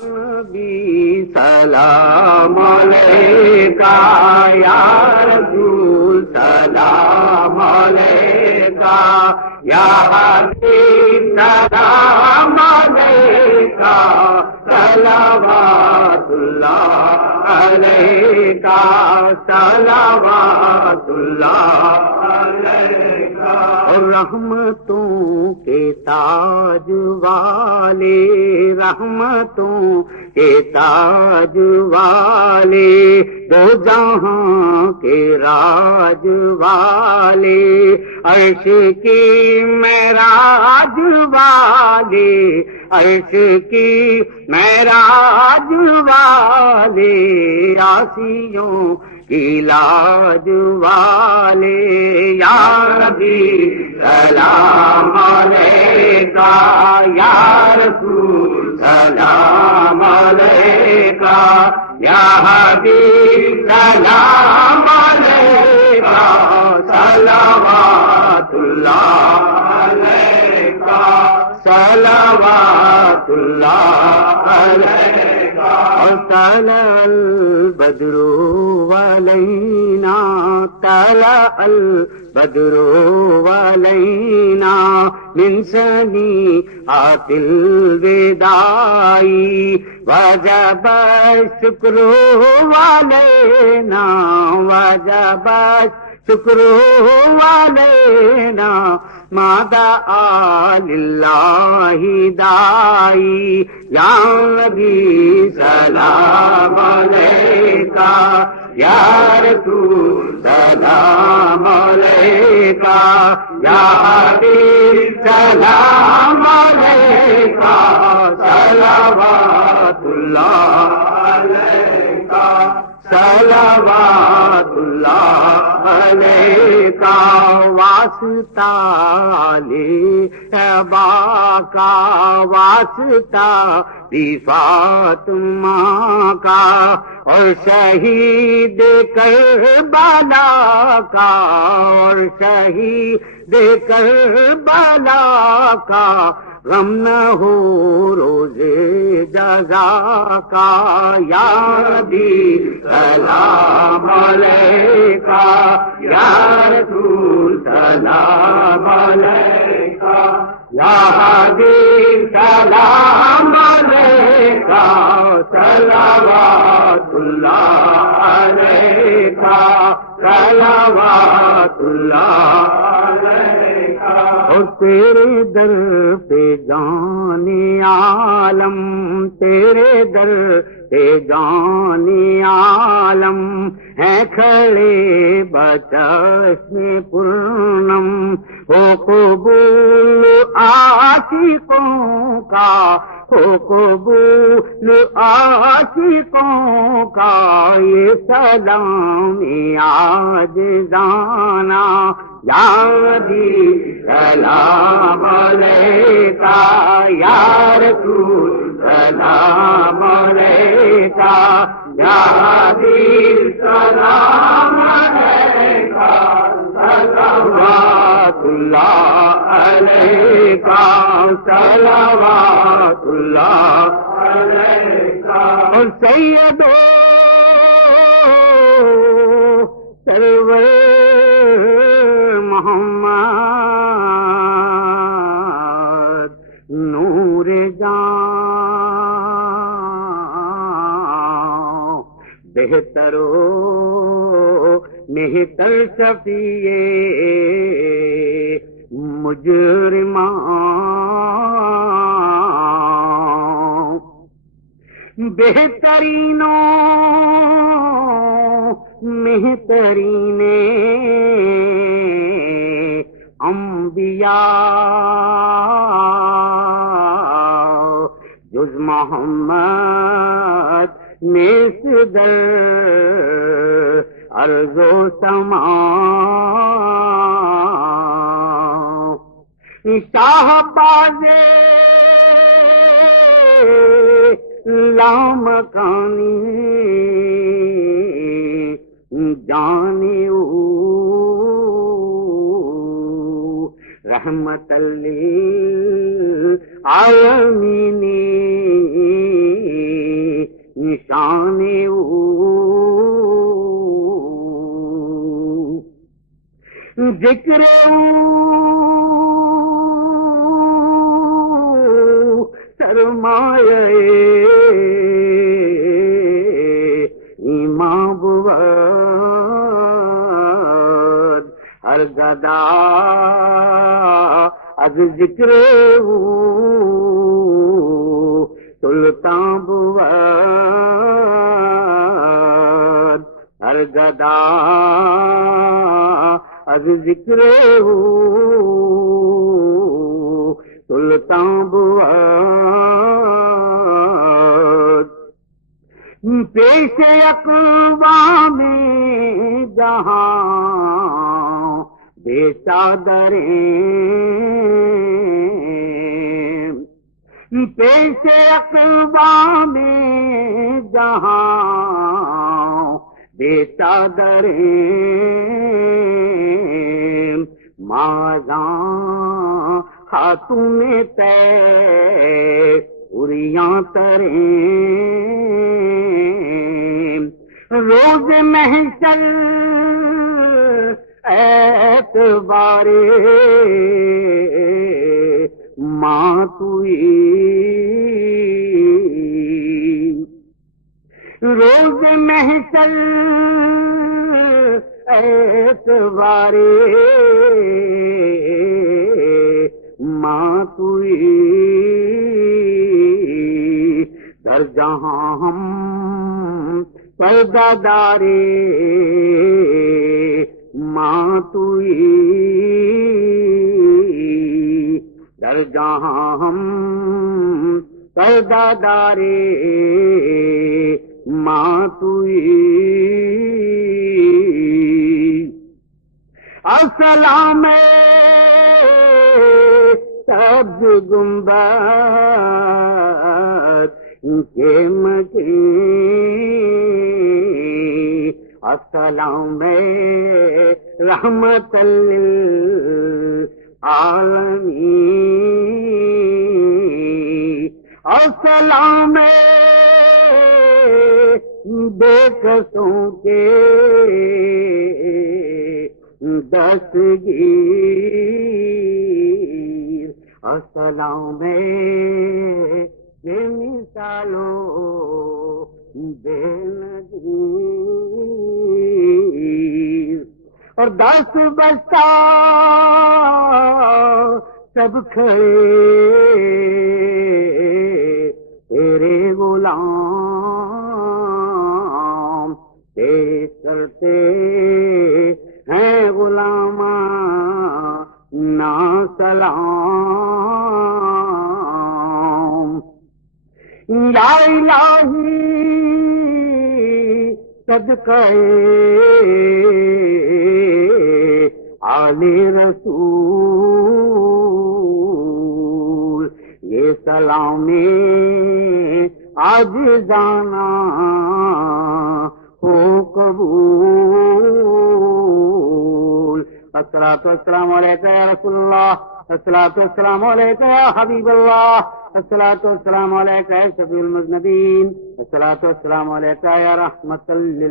نبی سلام علیکہ یا رسول سلام علیکہ یا حبیب سلام علیکہ صلوات اللہ علیکہ صلوات اللہ علیکہ رحمتوں کے تاج والے رحمتوں کے تاج والے دو جہاں کے راج والے عرش کی معراج والے عرش کی معراج والے عاصیوں کی لاج والے یا نبی سلام علیکہ یا رسول سلام علیکہ یا حبیب سلام علیکہ صلوات اللہ علیکہ صلوات اللہ علیکہ طلع البدر علینا طلع البدر علینا من ثنیات الوداع وجب الشکر علینا وجب الشکر علینا ما دعا للہ داعی یا نبی سلام علیکہ یا رسول سلام علیکہ یا حبیب سلام علیکہ صلوات اللہ علیکہ صلوات اللہ علیکہ واسطہ علی تبا کا واسطہ فاطمہ کا اور شہید کربلا کا اور شہید کربلا کا غم نہ ہو روز جزا کا یا نبی سلام علیکہ یا رسول سلام علیکہ یا حبیب سلام علیکہ صلوات اللہ علیکہ صلوات اللہ علیکہ اور تیرے در پہ جان عالم تیرے در پہ جان عالم ہے کھڑے بچشم پورنم ہو قبول عاشقوں کا ہو قبول عاشقوں کا یہ سلام عاجزانہ یا نبی سلام علیکہ یا رسول سلام علیکہ یا حبیب سلام علیکہ صلوات اللہ علیکہ صلوات اللہ علیکہ اور سیدو سرور محمد نور جان بہترو مہتر شفیع مجرمان بہترینوں مہترین انبیاء جز محمد نیسدر ارض و سماء شاہ باز لامکانی جانے رحمت للعالمین نشان او ذکر او سرمایہ ایمان بود ہر گدا از ذکر او سلطان بود ہر گدا از ذکر او سلطان بود پیش اقوام جہاں بے چادریں پیش اقوام جہاں بے چادریں ماذاں خاتون اریاں تریں روز محشر اعتبار ماں توئی روز محشر اعتبار ماں توئی در جہاں ہم پردہ دارے ماں توئی در جہاں ہم پردہ دارے ماں توئی السلام سبز گنبد کے مکین السلام رحمت للعالمین السلام بے کسوں کے دستگیر السلام بے مثالوں بے نظیر اور 10 بستہ سب کھڑے تیرے غلام پیش کرتے ہیں غلامان نا سلام یا الہی صدقہ آل رسول یہ سلام عاجزانہ ہو قبول الصلاۃ والسلام علیکہ یا رسول اللہ الصلاۃ والسلام علیکہ یا حبیب اللہ الصلاۃ والسلام علیکہ یا شفیع المذنبین الصلاۃ والسلام علیکہ یا رحمۃ